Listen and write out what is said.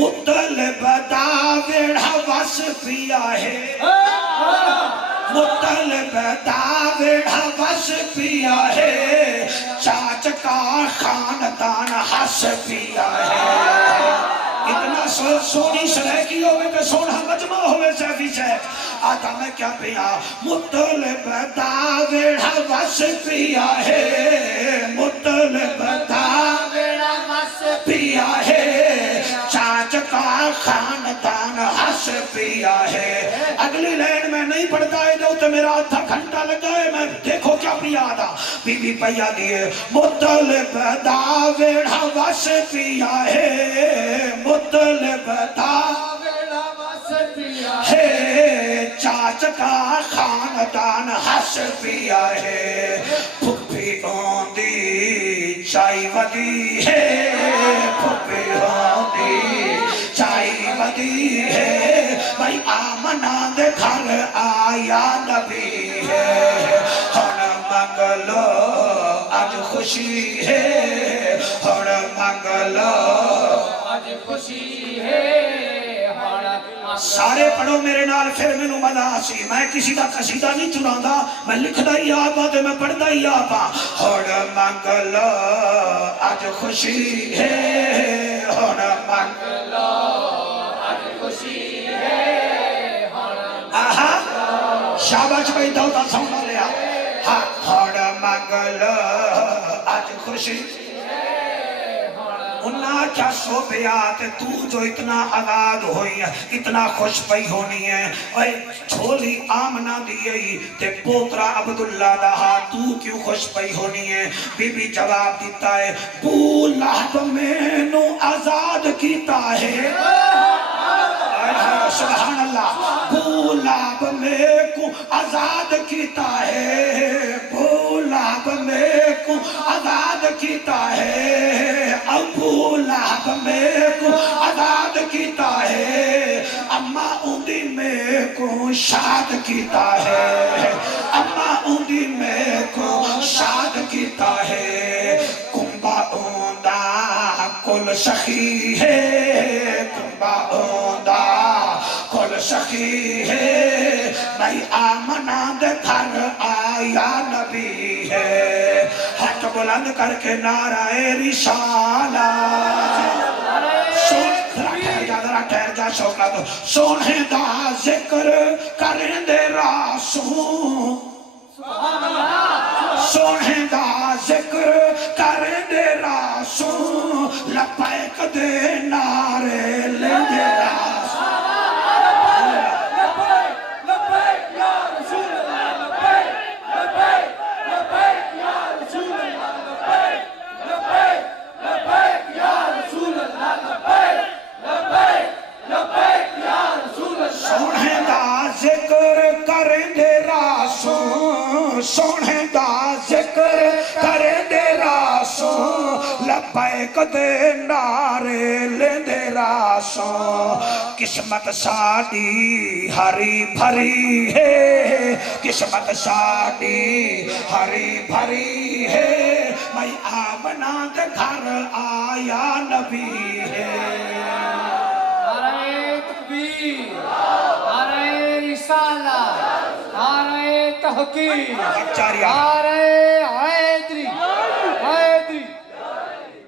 مطلب دا ویڑا وس پیا ہے مطلب دا ویڑا وس پیا ہے چاچ کا خاندان ہس پیا ہے اتنا سونی سلیکی ہوئے کہ سونا مجمع ہوئے سیفی سے آتا میں کیا پیا مطلب دا ویڑا وس پیا ہے مطلب دا ویڑا وس پیا ہے چاچ کا خاندان ہس پیا ہے اگلی لین میں نہیں پڑھتا ہے جو تو میرا آدھا گھنٹہ لگا ہے میں دیکھو کیا پیا دا بی بی پیا دیئے مطلب دا ویڑا وس پیا ہے مطلب دا ویڑا وس پیا ہے چاچ کا خاندان ہس پیا ہے پھپی اوندی چائی ودی ہے پھپی اوندی چائی ودی ہے بھائی آمنہ دے گھر آیا نبی ہے ہن منگلو آج خوشی ہے ہن منگلو آج خوشی ہے سارے پڑھو میرے نال پھر میں نو مزہ آسی میں کسی دا قصیدہ نہیں چناندہ میں لکھدا ہی آپا تے میں پڑھدا ہی آپا ہن منگلو آج خوشی ہے ہن منگلو آج خوشی ہے آہا شاباش بھائی دوتا سونا لیا ہن منگلو آج خوشی انہا کیا سو بیات تو جو اتنا آزاد ہوئی ہے اتنا خوش پئی ہونی ہے اے چھولی آمنہ دیئی تے پوترا عبداللہ دہا تو کیوں خوش پئی ہونی ہے بی بی جواب دیتا ہے بو لہب میں نو آزاد کیتا ہے سبحان اللہ بو لہب میں کو آزاد کیتا ہے بو لہب میں کو آزاد کیتا ہے ابو لہب میں کو آزاد کیتا ہے اما اوندی میں کو شاد کیتا ہے اما اوندی میں کو شاد کیتا ہے کنبا اوندا کل سخی ہے کنبا اوندا کل سخی ہے بھائی آمنہ دے گھر آیا نبی ہے ہاتھ بلند کر کے نعرہ رسالہ ذرا ٹھہر جا شوقہ تو سونے دا ذکر کریں دے راسوں سونے دا ذکر کریں دے راسوں لپیک دے نعرے لے دے راسوں سونے دا ذکر کریں دے راسوں لپیک دے نعرے لے دے راسوں قسمت ساڑی ہری بھری ہے قسمت ساڑی ہری بھری ہے میں آمنہ دے گھر آیا نبی ہے نعرہ تکبیر نعرہ رسالہ نعرہ تحقیق نعرہ